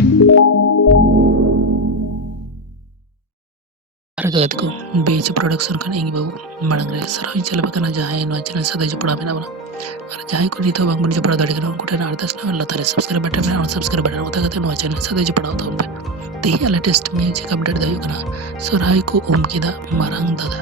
Harga BH Production kan ingi babu marang re sarai chala bakana jahay no channel sada jupda mena bana ar jahay ko nito bang mun jupda dadi kana ko tan ardas na Allah tare subscribe button me unsubscribe button uta kate no channel sada jupda uta unpe te latest music update dayu kana sarai ko umkida marang dada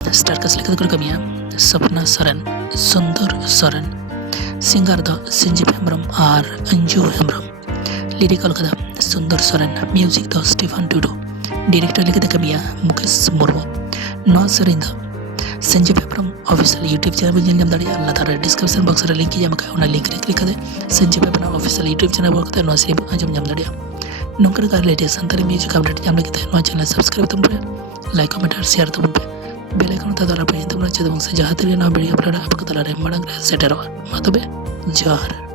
star कसले कद कमिया सपना सरन Sundar Saran singer द संजीव हेम्ब्रम आर Anju Hembram lyrical कदा Sundar Saran music द Stephen Tudu director लिखद कमिया मुकेश मुर्मू नौ सरिंद Sanjeev Hembram official YouTube channel पर जम दाड़ी अल्लाह तारा डिस्क्रिप्शन बॉक्स रे लिंक जम का लिंक रे क्लिक करे Sanjeev Hembram official YouTube channel पर नौ सरी जम दाड़ी नौकर का लेटेस्ट संतरी म्यूजिक अपडेट जम लगे नौ चैनल सब्सक्राइब तुम पे लाइक कमेंट और शेयर तुम पे बेल आइकन तदारा पे तुम ना चेदम से जहां तेरे ना वीडियो अपलोड आपको तलारे मडंग सेटर और मातबे जोहार।